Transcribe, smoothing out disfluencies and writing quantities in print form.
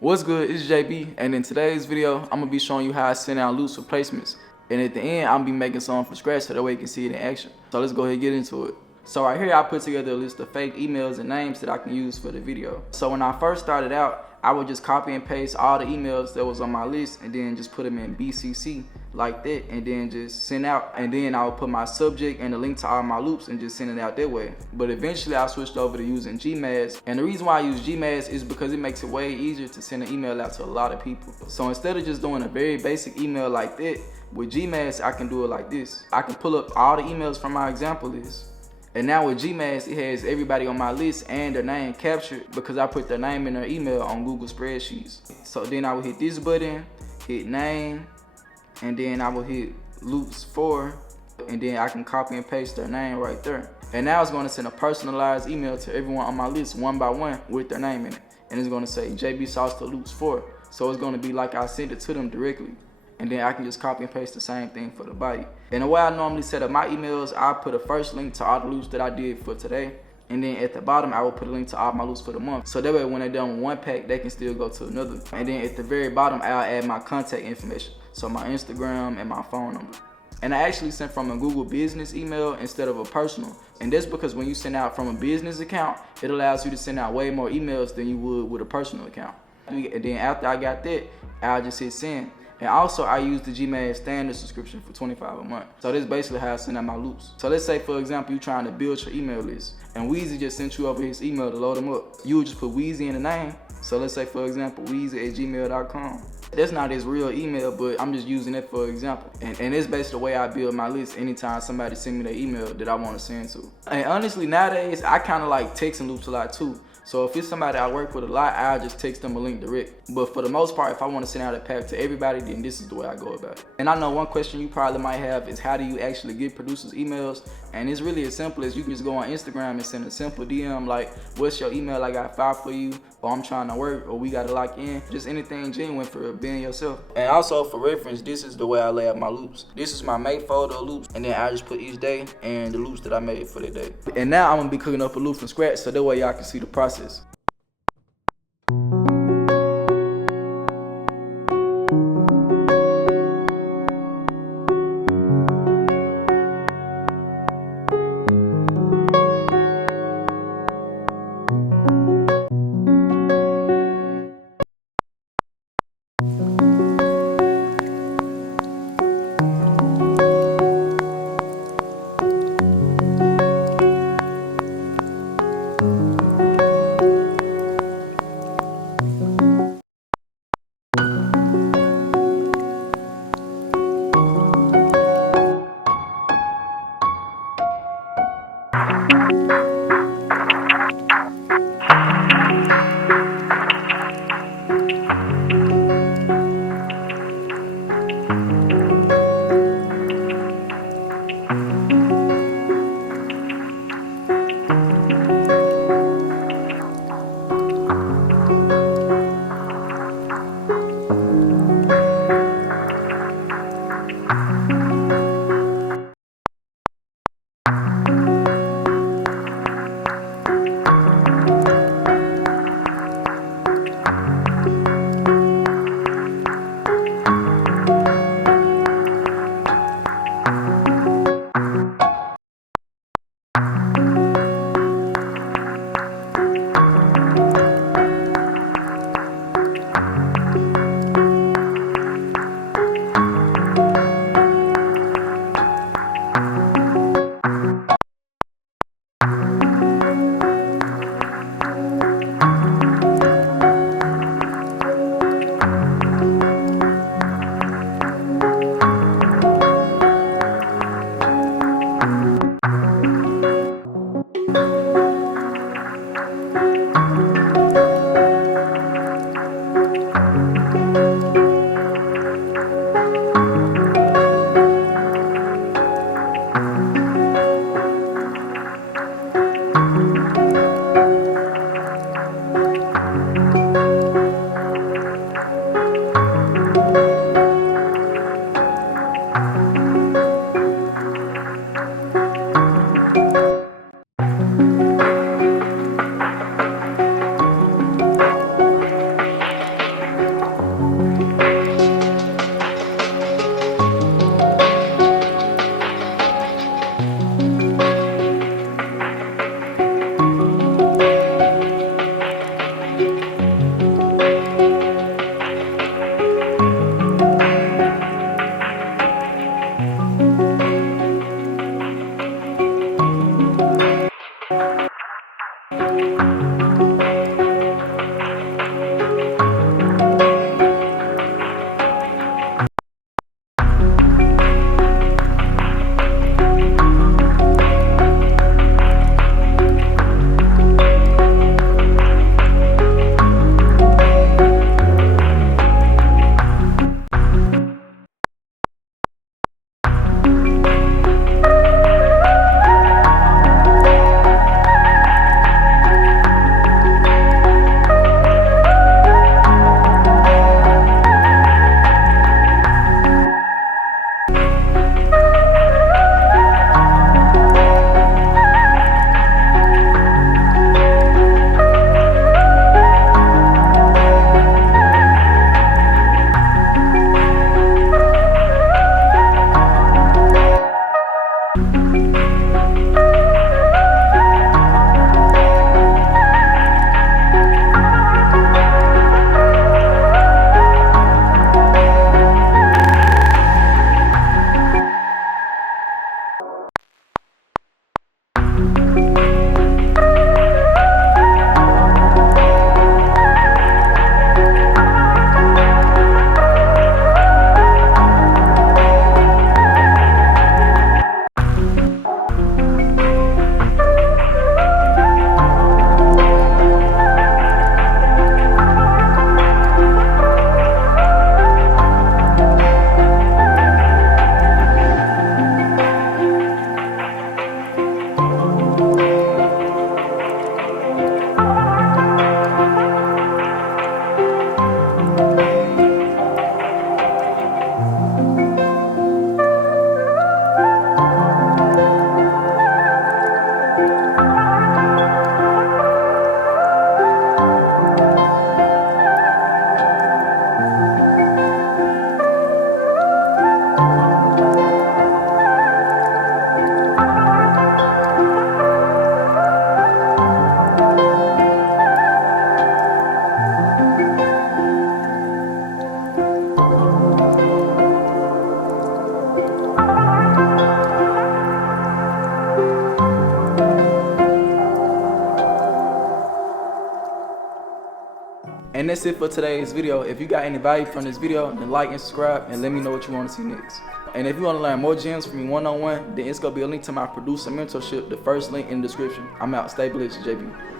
What's good? It's JB, and in today's video, I'm gonna be showing you how I send out loops for placements. And at the end, I'm gonna be making something from scratch so that way you can see it in action. So let's go ahead and get into it. So right here, I put together a list of fake emails and names that I can use for the video. So when I first started out, I would just copy and paste all the emails that was on my list and then just put them in BCC like that and then just send out. And then I would put my subject and the link to all my loops and just send it out that way. But eventually I switched over to using Gmail. And the reason why I use Gmail is because it makes it way easier to send an email out to a lot of people. So instead of just doing a very basic email like that, with Gmail I can do it like this. I can pull up all the emails from my example list. And now with Gmail, it has everybody on my list and their name captured because I put their name and their email on Google spreadsheets. So then I will hit this button, hit name, and then I will hit loops 4, and then I can copy and paste their name right there. And now it's gonna send a personalized email to everyone on my list one by one with their name in it. And it's gonna say jbsaucedup loops 4. So it's gonna be like I sent it to them directly. And then I can just copy and paste the same thing for the body. And the way I normally set up my emails, I put a first link to all the loops that I did for today. And then at the bottom, I will put a link to all my loops for the month. So that way when they're done with one pack, they can still go to another. And then at the very bottom, I'll add my contact information. So my Instagram and my phone number. And I actually sent from a Google business email instead of a personal. And that's because when you send out from a business account, it allows you to send out way more emails than you would with a personal account. And then after I got that, I'll just hit send. And also I use the Gmail standard subscription for $25 a month. So this is basically how I send out my loops. So let's say for example, you're trying to build your email list and Weezy just sent you over his email to load them up. You would just put Weezy in the name. So let's say for example, weezy@gmail.com. That's not his real email, but I'm just using it for example. And it's basically the way I build my list anytime somebody send me their email that I want to send to. And honestly, nowadays, I kind of like texting loops a lot too. So if it's somebody I work with a lot, I'll just text them a link direct. But for the most part, if I want to send out a pack to everybody, then this is the way I go about it. And I know one question you probably might have is how do you actually get producers emails? And it's really as simple as you can just go on Instagram and send a simple DM like, what's your email? I got 5 for you, or I'm trying to work, or we got to lock in. Just anything genuine for being yourself. And also for reference, this is the way I lay out my loops. This is my made folder of loops, and then I just put each day and the loops that I made for the day. And now I'm gonna be cooking up a loop from scratch so that way y'all can see the process. And that's it for today's video. If you got any value from this video, then like and subscribe and let me know what you want to see next. And if you want to learn more gems from me one-on-one, then it's going to be a link to my producer mentorship, the first link in the description. I'm out. Stay blessed, JB.